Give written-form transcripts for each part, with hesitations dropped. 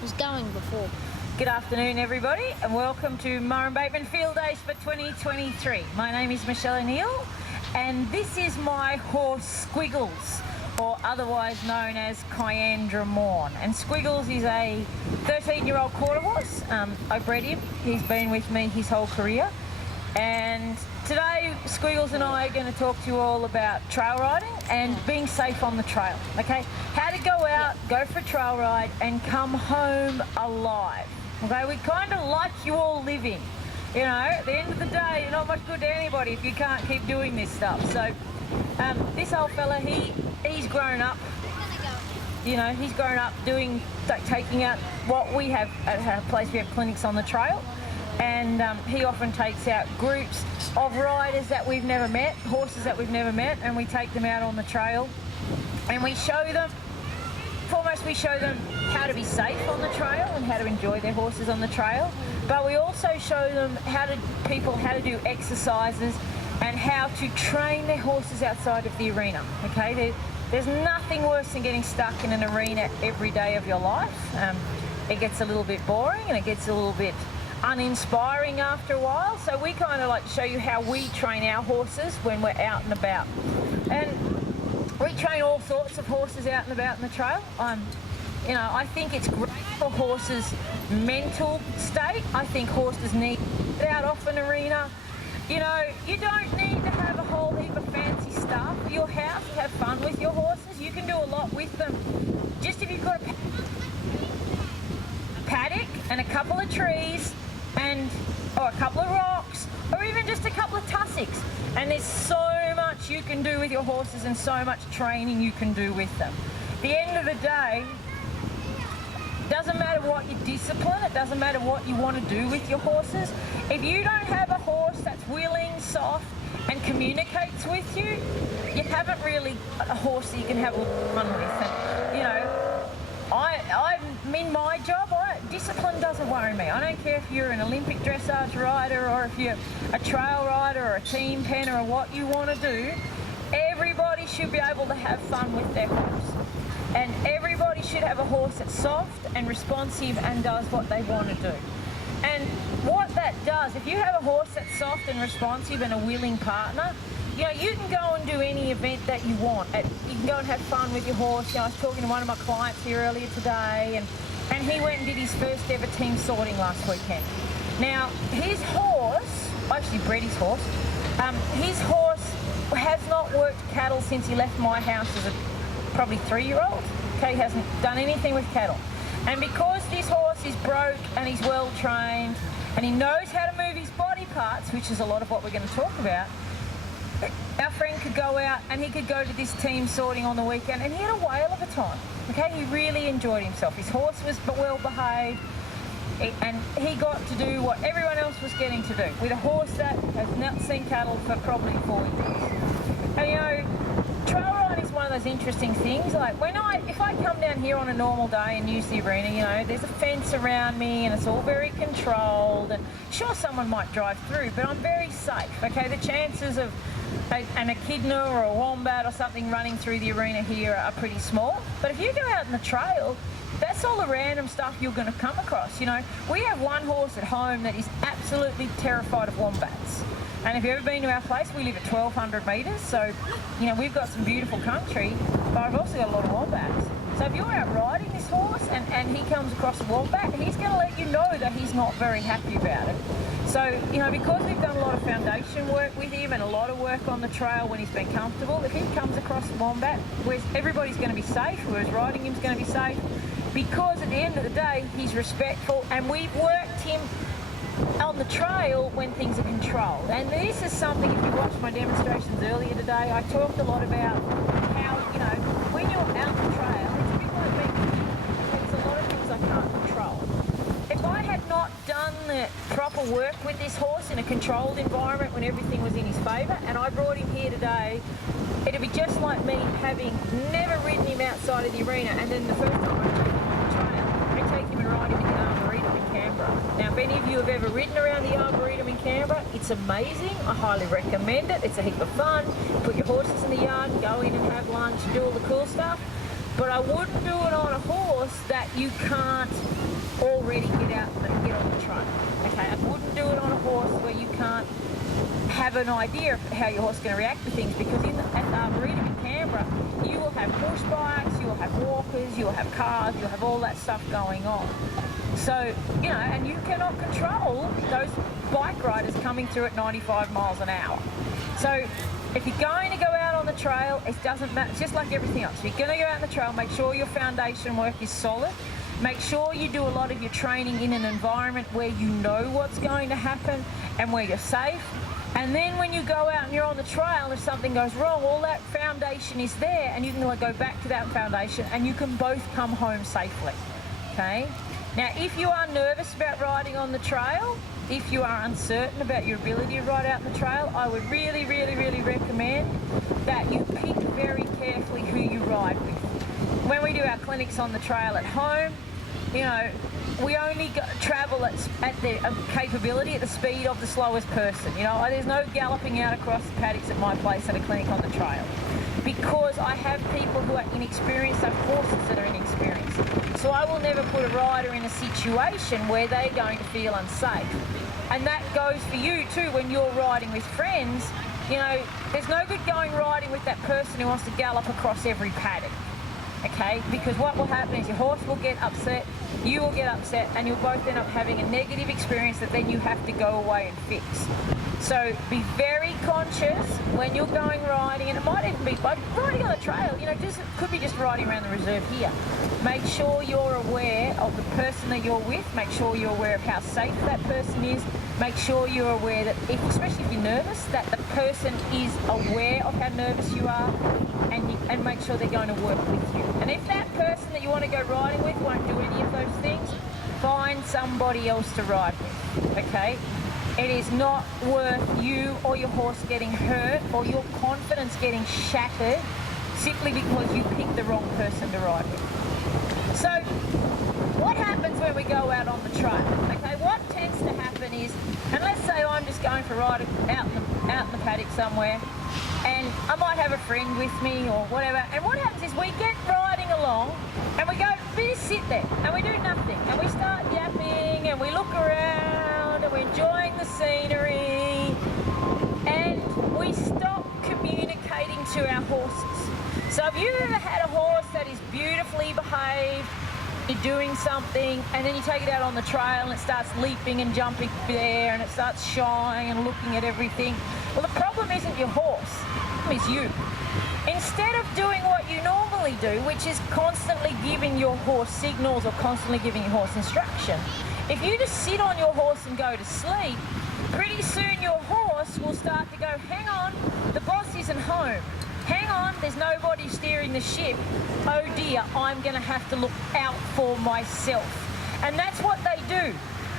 was going before. Good afternoon, everybody, and welcome to Murrumbateman Field Days for 2023. My name is Michelle O'Neill, and this is my horse Squiggles, or otherwise known as Kiandra Morn. And Squiggles is a 13-year-old quarter horse. I bred him. He's been with me his whole career. And today, Squiggles and I are going to talk to you all about trail riding and being safe on the trail, okay? How to go out, go for a trail ride, and come home alive, okay? We kind of like you all living. You know, at the end of the day, you're not much good to anybody if you can't keep doing this stuff. So, this old fella, he's grown up. You know, he's grown up taking out what we have at our place. We have clinics on the trail. And he often takes out groups of riders that we've never met, horses that we've never met, and we take them out on the trail and we show them, foremost we show them how to be safe on the trail and how to enjoy their horses on the trail, but we also show them how to do exercises and how to train their horses outside of the arena, okay? There's nothing worse than getting stuck in an arena every day of your life. It gets a little bit boring and it gets a little bit uninspiring after a while, so we kind of like to show you how we train our horses when we're out and about. And we train all sorts of horses out and about in the trail. You know, I think it's great for horses' mental state. I think horses need to get out off an arena. You know, you don't need to have a whole heap of fancy stuff for your house to have fun with your horses. You can do a lot with them. Just if you've got a paddock and a couple of trees or a couple of rocks, or even just a couple of tussocks, and there's so much you can do with your horses and so much training you can do with them. At the end of the day, it doesn't matter what your discipline, it doesn't matter what you want to do with your horses. If you don't have a horse that's willing, soft, and communicates with you, you haven't really got a horse that you can have fun with. And, you know, I'm in my job, discipline doesn't worry me. I don't care if you're an Olympic dressage rider or if you're a trail rider or a team penner or what you want to do. Everybody should be able to have fun with their horse. And everybody should have a horse that's soft and responsive and does what they want to do. And what that does, if you have a horse that's soft and responsive and a willing partner, you know, you can go and do any event that you want. You can go and have fun with your horse. You know, I was talking to one of my clients here earlier today, and he went and did his first ever team sorting last weekend. Now, his horse, I actually bred his horse has not worked cattle since he left my house as a probably 3-year-old. Okay, he hasn't done anything with cattle. And because this horse is broke and he's well trained and he knows how to move his body parts, which is a lot of what we're going to talk about, our friend could go out and he could go to this team sorting on the weekend and he had a whale of a time. Okay, he really enjoyed himself. His horse was well behaved and he got to do what everyone else was getting to do with a horse that has not seen cattle for probably 4 years. And you know, trail riding is one of those interesting things. Like if I come down here on a normal day and use the arena, you know, there's a fence around me and it's all very controlled, and sure, someone might drive through, but I'm very safe. Okay, the chances of an echidna or a wombat or something running through the arena here are pretty small. But if you go out in the trail, that's all the random stuff you're going to come across. You know, we have one horse at home that is absolutely terrified of wombats. And if you've ever been to our place, we live at 1,200 metres, so, you know, we've got some beautiful country, but I've also got a lot of wombats. So if you're out riding this horse and he comes across a wombat, he's going to let you know that he's not very happy about it. So, you know, because we've done a lot of foundation work with him and a lot of work on the trail when he's been comfortable, if he comes across a wombat, everybody's going to be safe, whereas riding him's going to be safe, because at the end of the day, he's respectful, and we've worked him on the trail when things are controlled. And this is something, if you watched my demonstrations earlier today, I talked a lot about how, you know, when you're out on the trail, it's a bit like me. There's a lot of things I can't control. If I had not done the proper work with this horse in a controlled environment when everything was in his favour, and I brought him here today, it'd be just like me having never ridden him outside of the arena, and then the first time I take him on the trail, I take him and ride him in the Arboretum in Canberra. Now, if any of you have ever ridden around the Arboretum in Canberra, it's amazing. I highly recommend it. It's a heap of fun. Put your horses in the yard, go in and have lunch, do all the cool stuff. But I wouldn't do it on a horse that you can't Okay, I wouldn't do it on a horse where you can't have an idea of how your horse is going to react to things, because at the Arboretum in Canberra, you will have push bikes, you will have walkers, you will have cars, you'll have all that stuff going on. So, you know, and you cannot control those bike riders coming through at 95 miles an hour. So if you're going to go out on the trail, it doesn't matter. It's just like everything else. If you're going to go out on the trail, make sure your foundation work is solid. Make sure you do a lot of your training in an environment where you know what's going to happen and where you're safe. And then when you go out and you're on the trail, if something goes wrong, all that foundation is there, and you can go back to that foundation and you can both come home safely. Okay? Now, if you are nervous about riding on the trail, if you are uncertain about your ability to ride out on the trail, I would really, really, really recommend that you pick very carefully who you ride with. When we do our clinics on the trail at home, you know, we only travel at the capability, at the speed of the slowest person. You know, there's no galloping out across the paddocks at my place at a clinic on the trail, because I have people who are inexperienced, I have horses that are inexperienced. So I will never put a rider in a situation where they're going to feel unsafe. And that goes for you too when you're riding with friends. You know, there's no good going riding with that person who wants to gallop across every paddock. Okay, because what will happen is your horse will get upset, you will get upset, and you'll both end up having a negative experience that then you have to go away and fix. So be very conscious when you're going riding, and it might even be riding on the trail, you know, could be just riding around the reserve here. Make sure you're aware of the person that you're with, make sure you're aware of how safe that person is, make sure you're aware that, especially if you're nervous, that the person is aware of how nervous you are, and make sure they're going to work with you. And if that person that you want to go riding with won't do any of those things, find somebody else to ride with, okay? It is not worth you or your horse getting hurt or your confidence getting shattered simply because you picked the wrong person to ride with. So, what happens when we go out on the trail? Okay, what tends to happen is, and let's say I'm just going for a ride out in the paddock somewhere, and I might have a friend with me or whatever, and what happens is we get riding along and we just sit there and we do nothing, and we start yapping and we look around and we're enjoying the scenery, and we stop communicating to our horses. So have you ever had a horse that is beautifully behaved, you're doing something, and then you take it out on the trail and it starts leaping and jumping there and it starts shying and looking at everything? Well, the problem isn't your horse, the problem is you. Instead of doing what you normally do, which is constantly giving your horse signals or constantly giving your horse instruction, if you just sit on your horse and go to sleep, pretty soon your horse will start to go, hang on, the boss isn't home. Hang on, there's nobody steering the ship. Oh dear, I'm going to have to look out for myself. And that's what they do.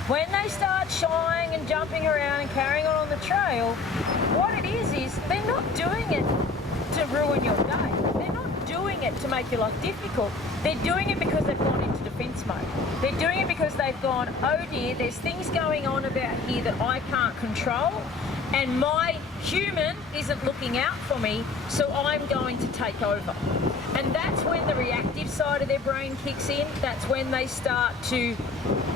When they start shying and jumping around and carrying on the trail, what it is they're not doing it to ruin your day. They're not doing it to make your life difficult. They're doing it because they've gone into defense mode. They're doing it because they've gone, oh dear, there's things going on about here that I can't control, and my human isn't looking out for me, so I'm going to take over. And that's when the reactive side of their brain kicks in. That's when they start to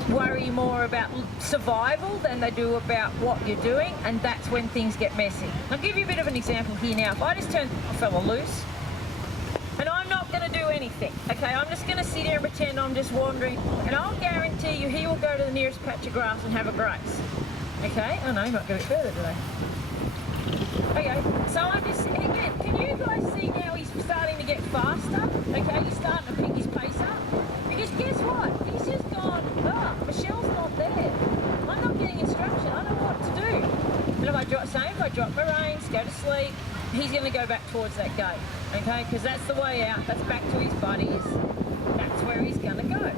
worry more about survival than they do about what you're doing, and that's when things get messy. I'll give you a bit of an example here now. If I just turn a fella loose, and I'm not going to do anything, okay? I'm just going to sit here and pretend I'm just wandering, and I'll guarantee you he will go to the nearest patch of grass and have a graze. Okay? Oh no, he might go a bit further today. Okay, so I'm just, again, can you guys see now he's starting to get faster? Okay, he's starting to pick his pace up. Because guess what? He's just gone, Michelle's not there. I'm not getting instruction, I don't know what to do. And if I drop my reins, go to sleep, he's going to go back towards that gate. Okay, because that's the way out, that's back to his buddies, that's where he's going to go.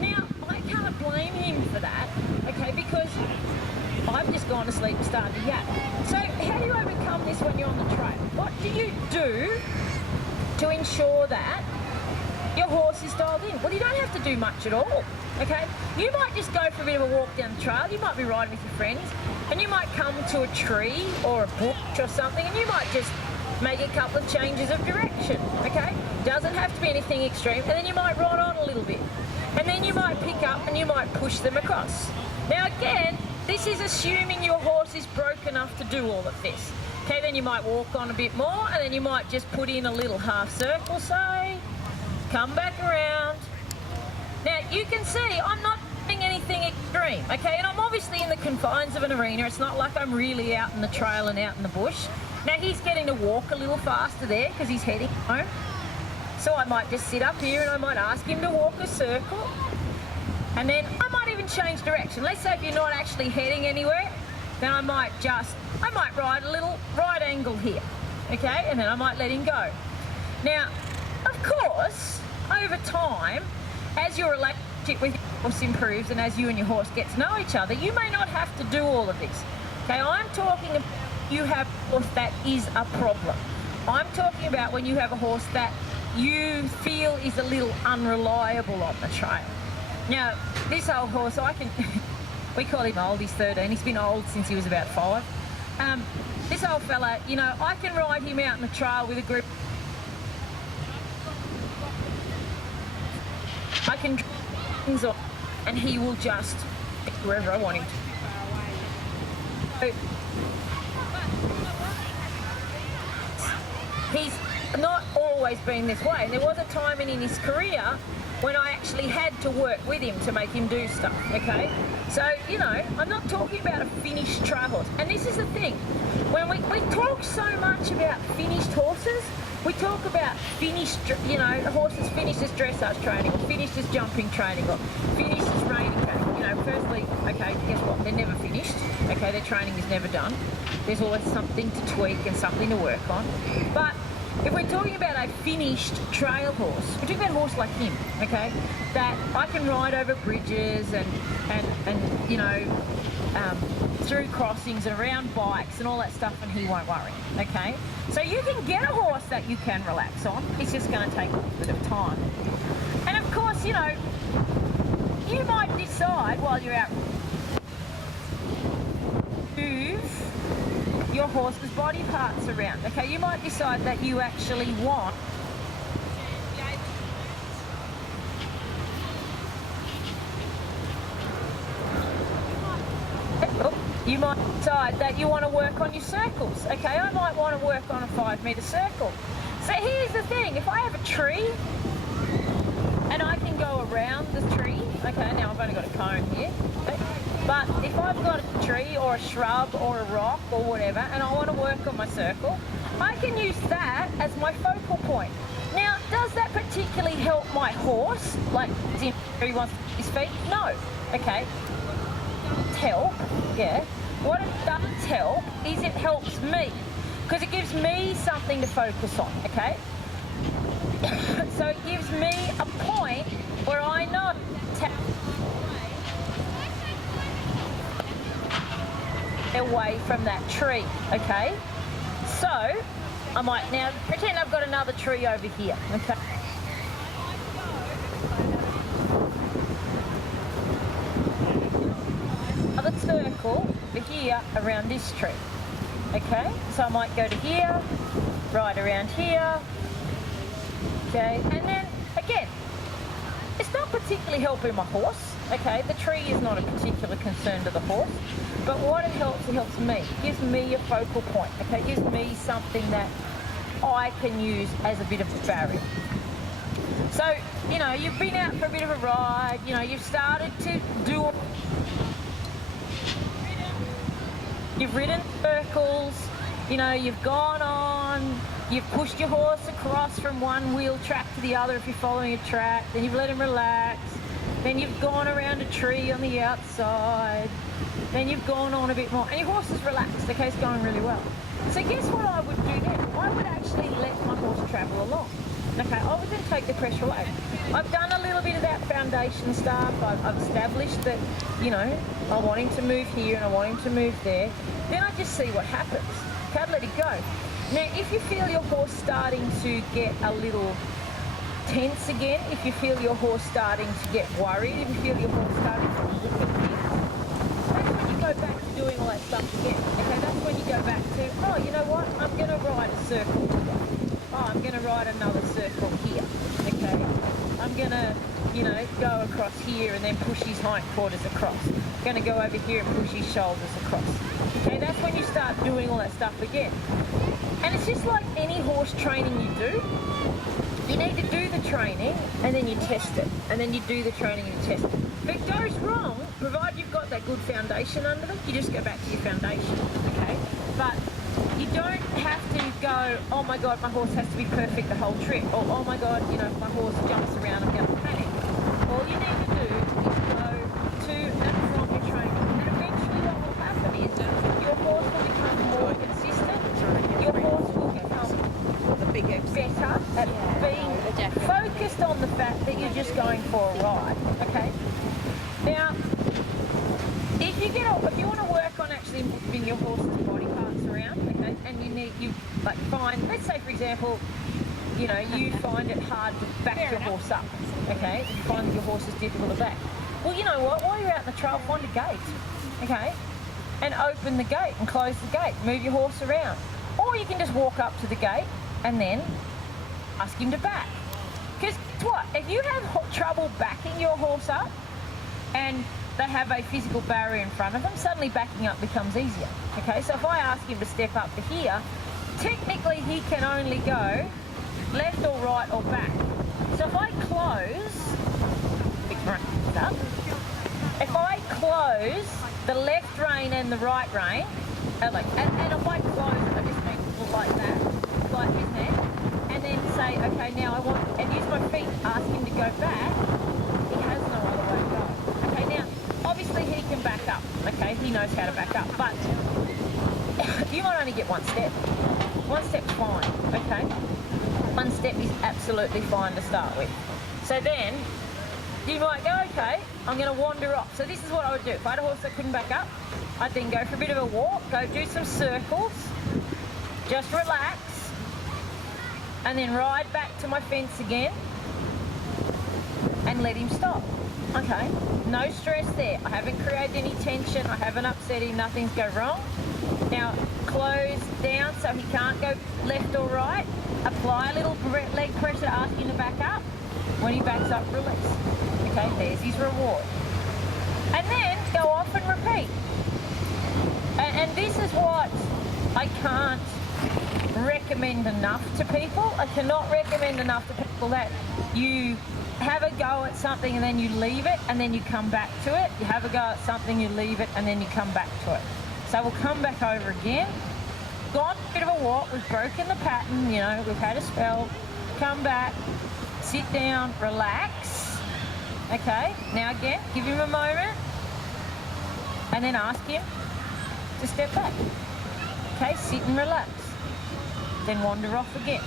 Now, I can't blame him for that, okay, because I've just gone to sleep and started to yap. So how do you overcome this when you're on the trail? What do you do to ensure that your horse is dialed in? Well, you don't have to do much at all, okay? You might just go for a bit of a walk down the trail, you might be riding with your friends, and you might come to a tree or a bush or something, and you might just make a couple of changes of direction, okay? Doesn't have to be anything extreme, and then you might ride on a little bit. And then you might pick up and you might push them across. Now again, this is assuming your horse is broke enough to do all of this. Okay, then you might walk on a bit more, and then you might just put in a little half circle, say, come back around. Now, you can see I'm not doing anything extreme, okay, and I'm obviously in the confines of an arena. It's not like I'm really out in the trail and out in the bush. Now, he's getting to walk a little faster there because he's heading home. So I might just sit up here and I might ask him to walk a circle. And then I might even change direction. Let's say if you're not actually heading anywhere, then I might ride a little right angle here, okay? And then I might let him go. Now, of course, over time, as your relationship with your horse improves and as you and your horse get to know each other, you may not have to do all of this. Okay, I'm talking about you have a horse that is a problem. I'm talking about when you have a horse that you feel is a little unreliable on the trail. Now, this old horse, we call him old, he's 13, he's been old since he was about 5. This old fella, you know, I can ride him out in the trail with a group. I can drop things on and he will just get wherever I want him to. He's not always been this way, and there was a time in his career when I actually had to work with him to make him do stuff, okay? So, you know, I'm not talking about a finished trail horse. And this is the thing, when we talk so much about finished horses, we talk about finished, you know, the horses finished his dressage training, or finished his jumping training, or finished his reining training. You know, firstly, okay, guess what? They're never finished. Okay, their training is never done. There's always something to tweak and something to work on. But if we're talking about a finished trail horse, we're talking about a horse like him, okay, that I can ride over bridges and you know, through crossings and around bikes and all that stuff, and he won't worry, okay? So you can get a horse that you can relax on. It's just going to take a bit of time. And of course, you know, you might decide while you're out move your horse's body parts around, okay? You might decide that you actually want you might decide that you want to work on your circles, okay? I might want to work on a 5-metre circle. So here's the thing, if I have a tree and I can go around the tree, okay, now I've only got a cone here, okay? But if I've got a tree or a shrub or a rock or whatever and I want to work on my circle, I can use that as my focal point. Now, does that particularly help my horse? Like, he wants his feet? No. Okay. Help, yeah. What it does help is it helps me, because it gives me something to focus on, okay? So it gives me a point where I know away from that tree, okay? So I might now pretend I've got another tree over here, okay? Another circle over here around this tree, okay? So I might go to here, right around here, okay? And then again, it's not particularly helping my horse, okay? The tree is not a particular concern to the horse, but what it helps me. It gives me a focal point, okay? It gives me something that I can use as a bit of a barrier. So, you know, you've been out for a bit of a ride, you know, you've started to do, you've ridden circles, you know, you've gone on, you've pushed your horse across from one wheel track to the other if you're following a track, then you've let him relax, then you've gone around a tree on the outside, then you've gone on a bit more, and your horse is relaxed, okay, it's going really well. So guess what I would do then? I would actually let my horse travel along. Okay, I would then take the pressure away. I've done a little bit of that foundation stuff. I've established that, you know, I want him to move here and I want him to move there. Then I just see what happens. Okay, I'd let it go. Now, if you feel your horse starting to get a little tense again, if you feel your horse starting to get worried, if you feel your horse starting to look at things, that's when you go back to doing all that stuff again. Okay, that's when you go back to, oh, you know what, I'm going to ride a circle here. Oh, I'm going to ride another circle here. Okay, I'm going to you know, go across here and then push his hindquarters across. Going to go over here and push his shoulders across. Okay, that's when you start doing all that stuff again. And it's just like any horse training you do. You need to do the training and then you test it. And then you do the training and you test it. If it goes wrong, provided you've got that good foundation under it, you just go back to your foundation, okay? But you don't have to go, oh my God, my horse has to be perfect the whole trip. Or, oh my God, you know, if my horse jumps around, I'm going to panic. All you need to do is go to and from your training. And eventually what will happen is your horse will become more consistent. Your horse will become better at being focused on the fact that you're just going for a ride, okay? Now, if you want to work on actually moving your horse's body parts around, okay, and you find, let's say for example, you know, you find it hard to back your horse up, okay, you find that your horse is difficult to back. Well, you know what, while you're out in the trail, find a gate, okay, and open the gate and close the gate, move your horse around. Or you can just walk up to the gate and then ask him to back. Because guess what, if you have trouble backing your horse up and they have a physical barrier in front of them, suddenly backing up becomes easier. Okay, so if I ask him to step up to here, technically he can only go left or right or back. So if I close, if I close the left rein and the right rein, and if I close it, I just mean like that, like this now, and then say, okay, now I want, and use my feet, ask him to go back, he has no other way to go. Okay, now, obviously he can back up, okay, he knows how to back up, but you might only get one step. One step's fine, okay? One step is absolutely fine to start with. So then, you might go, okay, I'm going to wander off. So this is what I would do. If I had a horse that couldn't back up, I'd then go for a bit of a walk, go do some circles, just relax, and then ride back to my fence again, and let him stop. Okay, no stress there. I haven't created any tension, I haven't upset him, nothing's go wrong. Now, close down so he can't go left or right. Apply a little leg pressure, ask him to back up. When he backs up, release. Okay, there's his reward. And then go off and repeat. And this is what I can't recommend enough to people. I cannot recommend enough to people that you have a go at something and then you leave it and then you come back to it. You have a go at something, you leave it, and then you come back to it. So we'll come back over again. Gone a bit of a walk, we've broken the pattern, you know, we've had a spell, come back, sit down, relax. Okay, now again, give him a moment and then ask him to step back. Okay, sit and relax. Then wander off again.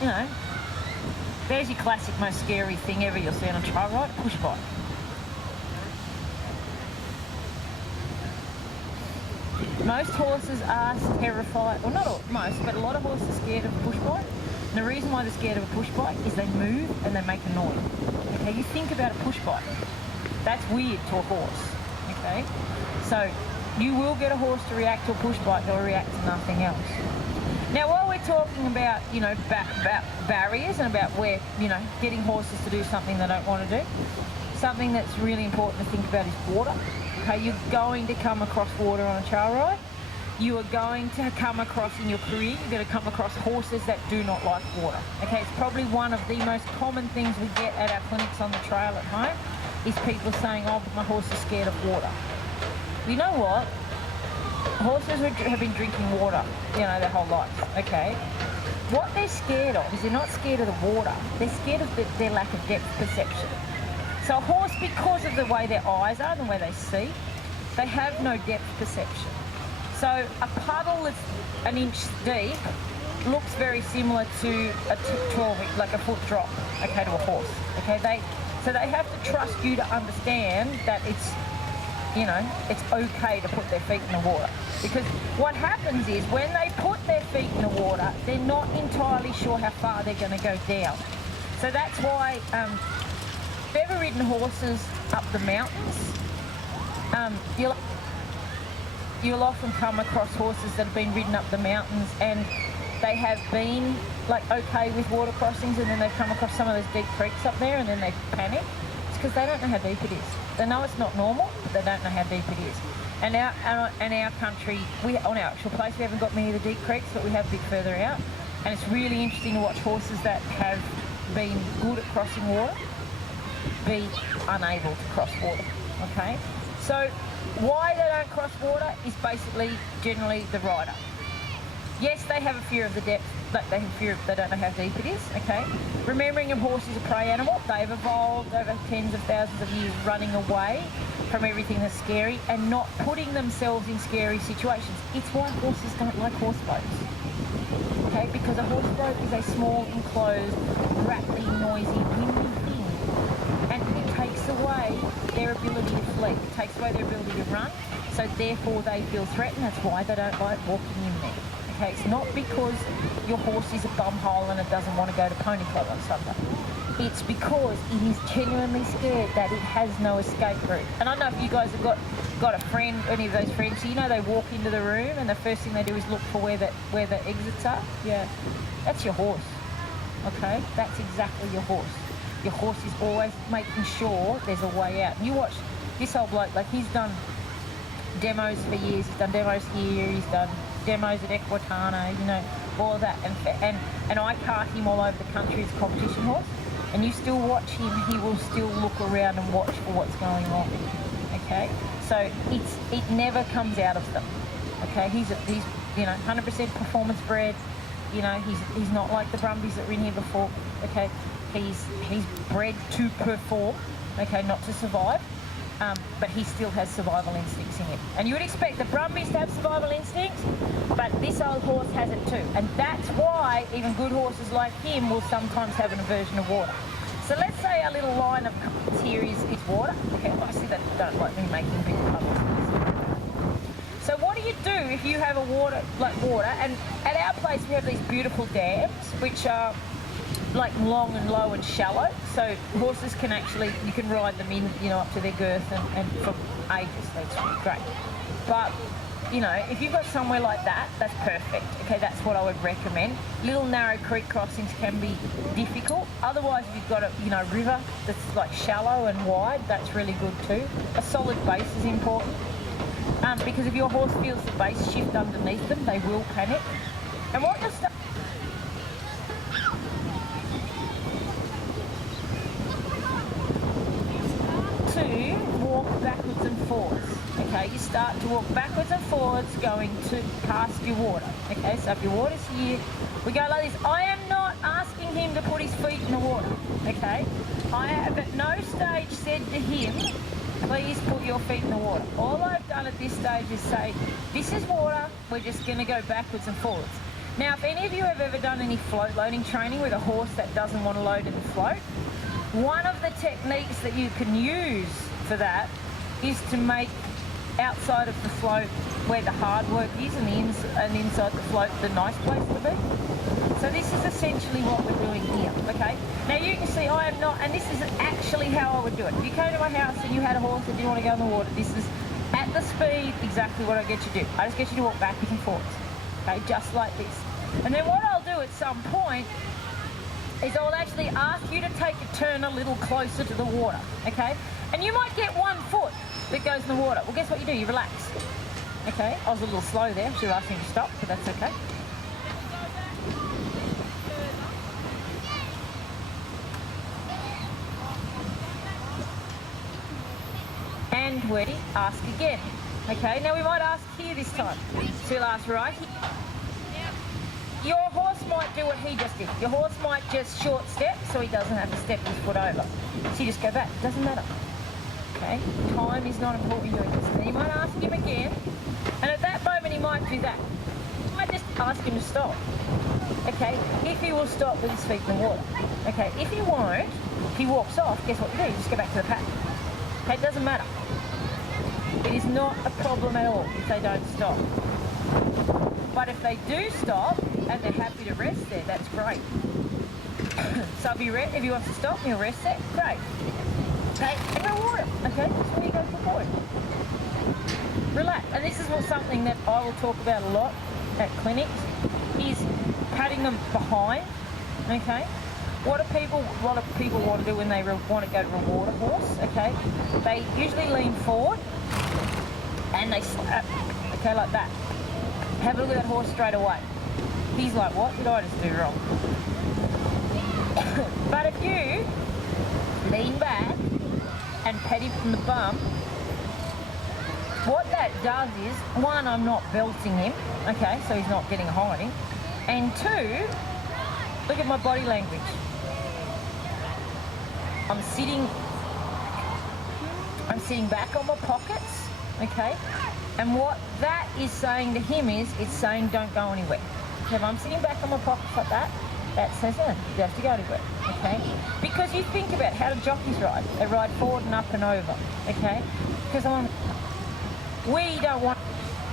You know, there's your classic most scary thing ever you'll see on a trail ride, push bike. Most horses are terrified, or not all, most, but a lot of horses are scared of a push bike. And the reason why they're scared of a push bike is they move and they make a noise. Okay, you think about a push bike. That's weird to a horse. Okay, so you will get a horse to react to a push bike, they'll react to nothing else. Now, while we're talking about, you know, about barriers and about where, you know, getting horses to do something they don't want to do, something that's really important to think about is water. Okay, you're going to come across water on a trail ride. You are going to come across, in your career, you're going to come across horses that do not like water. Okay, it's probably one of the most common things we get at our clinics on the trail at home is people saying, oh, my horse is scared of water. You know what? Horses have been drinking water, you know, their whole lives, okay? What they're scared of is they're not scared of the water, they're scared of their lack of depth perception. So a horse, because of the way their eyes are, the way they see, they have no depth perception. So a puddle that's an inch deep looks very similar to a 12, like a foot drop, okay, to a horse, okay? So they have to trust you to understand that it's, you know, it's okay to put their feet in the water. Because what happens is when they put their feet in the water, they're not entirely sure how far they're going to go down. So that's why if you've ever ridden horses up the mountains, you'll often come across horses that have been ridden up the mountains and they have been like okay with water crossings, and then they come across some of those deep creeks up there and then they panic. It's because they don't know how deep it is. They know it's not normal, but they don't know how deep it is. And our country, on our actual place, we haven't got many of the deep creeks, but we have a bit further out. And it's really interesting to watch horses that have been good at crossing water be unable to cross water, okay? So why they don't cross water is basically generally the rider. Yes, they have a fear of the depth, but they have fear they don't know how deep it is, okay? Remembering a horse is a prey animal, they've evolved over tens of thousands of years running away from everything that's scary and not putting themselves in scary situations. It's why horses don't like horse boats, okay? Because a horse boat is a small, enclosed, rattly, noisy, windy thing, and it takes away their ability to flee. It takes away their ability to run, so therefore they feel threatened. That's why they don't like walking in there. Okay, it's not because your horse is a bumhole and it doesn't want to go to Pony Club on Sunday. It's because it is genuinely scared that it has no escape route. And I don't know if you guys have got a friend, any of those friends, so you know they walk into the room and the first thing they do is look for where the exits are. Yeah, that's your horse. Okay, that's exactly your horse. Your horse is always making sure there's a way out. And you watch this old bloke, like he's done demos for years. He's done demos here. He's done demos at Equitana, you know, all of that. And I cart him all over the country as a competition horse. And you still watch him, he will still look around and watch for what's going on. Okay, so it never comes out of them. Okay, he's 100% performance bred. You know, he's not like the Brumbies that were in here before. Okay, he's bred to perform. Okay, not to survive. But he still has survival instincts in him. And you would expect the Brumbies to have survival instincts, but this old horse has it too. And that's why even good horses like him will sometimes have an aversion of water. So let's say our little line of colours here is water. Okay, obviously they don't like me making big colours. So what do you do if you have water? And at our place we have these beautiful dams, which are like long and low and shallow, so horses can actually, you can ride them in, you know, up to their girth and for ages. That's great. But you know, if you've got somewhere like that, that's perfect. Okay, that's what I would recommend. Little narrow creek crossings can be difficult. Otherwise, if you've got a river that's like shallow and wide, that's really good too. A solid base is important, because if your horse feels the base shift underneath them, they will panic. And what you'll start to walk backwards and forwards. Okay, you start to walk backwards and forwards going to past your water. Okay, so if your water's here, we go like this. I am not asking him to put his feet in the water. Okay, I have at no stage said to him, please put your feet in the water. All I've done at this stage is say, this is water, we're just going to go backwards and forwards. Now, if any of you have ever done any float loading training with a horse that doesn't want to load in the float, one of the techniques that you can use for that is to make outside of the float where the hard work is and inside the float the nice place to be. So this is essentially what we're doing here, okay? Now you can see I am not, and this is actually how I would do it. If you came to my house and you had a horse that didn't want to go in the water, this is at the speed exactly what I get you to do. I just get you to walk backwards and forwards, okay? Just like this. And then what I'll do at some point is I'll actually ask you to take a turn a little closer to the water, okay? And you might get 1 foot that goes in the water. Well, guess what you do? You relax, okay? I was a little slow there. I should have asked him to stop, but that's okay. And ready, ask again. Okay, now we might ask here this time. So you'll ask right here. Your horse might do what he just did. Your horse might just short step so he doesn't have to step his foot over. So you just go back, doesn't matter. Okay, time is not important doing this. Then you might ask him again, and at that moment he might do that. You might just ask him to stop. Okay, if he will stop with his feet in the water. Okay, if he won't, if he walks off, guess what you do? You just go back to the pack. Okay, it doesn't matter. It is not a problem at all if they don't stop. But if they do stop and they're happy to rest there, that's great. So if he wants to stop and he'll rest there, great. Okay, and go water. Okay, that's where you go for water. Relax. And this is something that I will talk about a lot at clinics, is patting them behind, okay? A lot of people want to do when they want to go to reward a horse, okay? They usually lean forward and they slap, okay, like that. Have a look at that horse straight away. He's like, what did I just do wrong? But if you lean back and pet him from the bum, what that does is, one, I'm not belting him, okay, so he's not getting hiding, and two, look at my body language. I'm sitting back on my pockets, okay, and what that is saying to him is, it's saying don't go anywhere. So if I'm sitting back on my pockets like that, that says you have to go anywhere, okay? Because you think about how do jockeys ride. They ride forward and up and over, okay? Because we don't want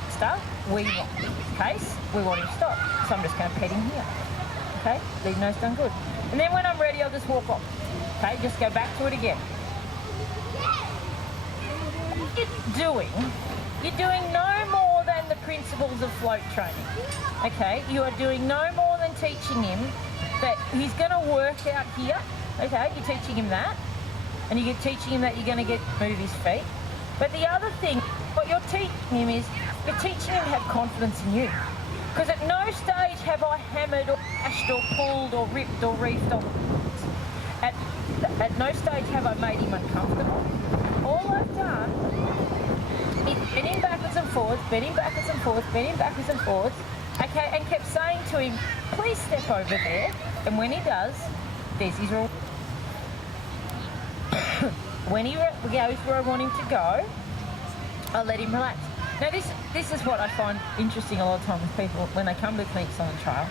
stuff, we want, in this case, we want him to stop. So I'm just going to pet him here, okay? Lead nose done good. And then when I'm ready, I'll just walk off, okay? Just go back to it again. You're doing no more than the principles of float training, okay? You are doing no more than teaching him that he's going to work out here, okay? You're teaching him that, and you're teaching him that you're going to move his feet. But the other thing, what you're teaching him is, you're teaching him to have confidence in you. Because at no stage have I hammered or bashed or pulled or ripped or reefed on. At no stage have I made him uncomfortable. All I've done is bend him backwards and forwards, bend him backwards and forwards, bend him backwards and forwards, okay, and kept saying to him, please step over there. And when he does, there's his reward. When he goes where I want him to go, I'll let him relax. Now this is what I find interesting a lot of times with people when they come to clinics on the trail.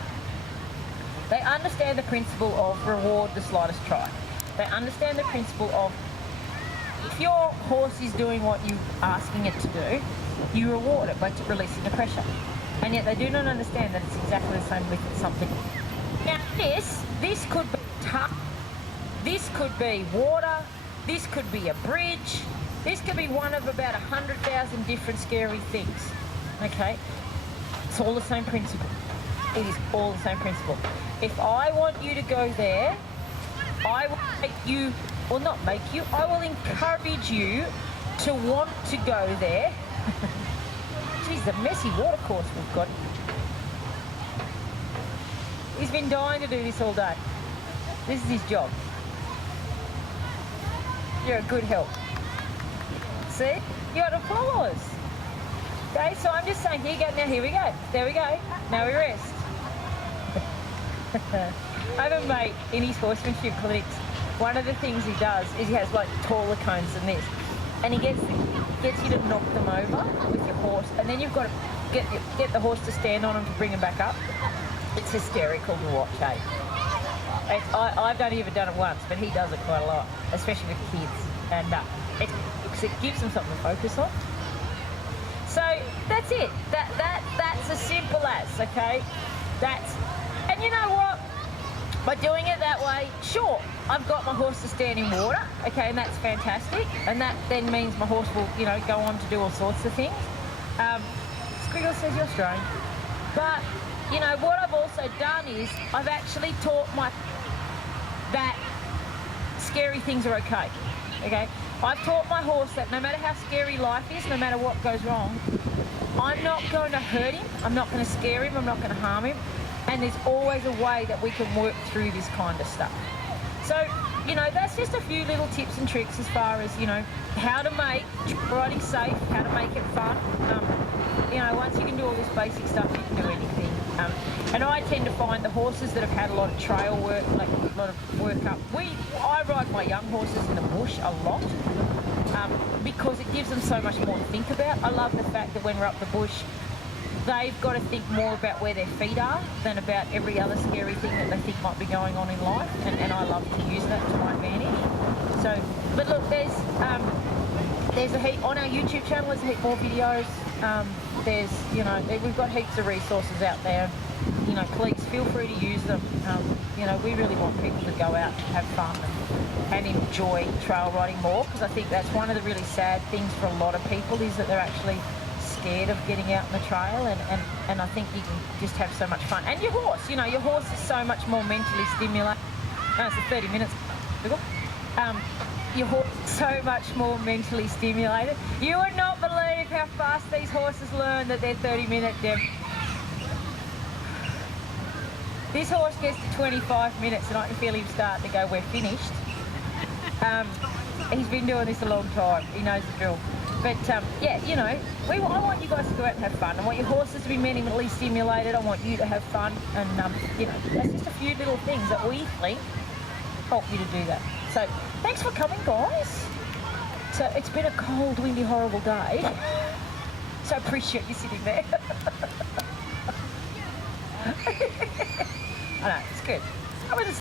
They understand the principle of reward the slightest try. They understand the principle of if your horse is doing what you're asking it to do, you reward it by releasing the pressure. And yet they do not understand that it's exactly the same with something. Now this could be tough, this could be water, this could be a bridge, this could be one of about 100,000 different scary things, okay? It's all the same principle. It is all the same principle. If I want you to go there, I will make you, or not make you, I will encourage you to want to go there. Geez, the messy water course we've got. He's been dying to do this all day. This is his job. You're a good help. See? You got applause. Okay, so I'm just saying, here you go, now here we go. There we go. Now we rest. I have a mate in his horsemanship clinics. One of the things he does is he has like taller cones than this. And he gets you to knock them over with your horse, and then you've got to get the horse to stand on them to bring them back up. It's hysterical to watch, eh? I've only ever done it once, but he does it quite a lot, especially with kids. And it gives them something to focus on. So that's it. That's as simple as, okay? And you know what? By doing it that way, sure, I've got my horse to stand in water, okay, and that's fantastic. And that then means my horse will, you know, go on to do all sorts of things. Squiggle says you're strange. But, you know, what I've also done is I've actually taught that scary things are okay, okay? I've taught my horse that no matter how scary life is, no matter what goes wrong, I'm not going to hurt him, I'm not going to scare him, I'm not going to harm him, and there's always a way that we can work through this kind of stuff. So, you know, that's just a few little tips and tricks as far as, you know, how to make riding safe, how to make it fun. You know, once you can do all this basic stuff, you can do anything. And I tend to find the horses that have had a lot of trail work, like a lot of work up. I ride my young horses in the bush a lot because it gives them so much more to think about. I love the fact that when we're up the bush, they've got to think more about where their feet are than about every other scary thing that they think might be going on in life, and I love to use that to my advantage. So, but look, there's a heap on our YouTube channel. There's a heap more videos. There's, you know, we've got heaps of resources out there. You know, please feel free to use them. You know, we really want people to go out and have fun and enjoy trail riding more, because I think that's one of the really sad things for a lot of people is that they're actually scared of getting out in the trail, and I think you can just have so much fun. And your horse, you know, your horse is so much more mentally stimulated. No, it's 30 minutes. Your horse is so much more mentally stimulated. You would not believe how fast these horses learn that they're 30-minute, Deb. This horse gets to 25 minutes and I can feel him start to go, we're finished. He's been doing this a long time. He knows the drill. But yeah, you know, I want you guys to go out and have fun. I want your horses to be mentally stimulated. I want you to have fun. And, you know, that's just a few little things that we think help you to do that. So thanks for coming, guys. So it's been a cold, windy, horrible day. So I appreciate you sitting there. I know, it's good.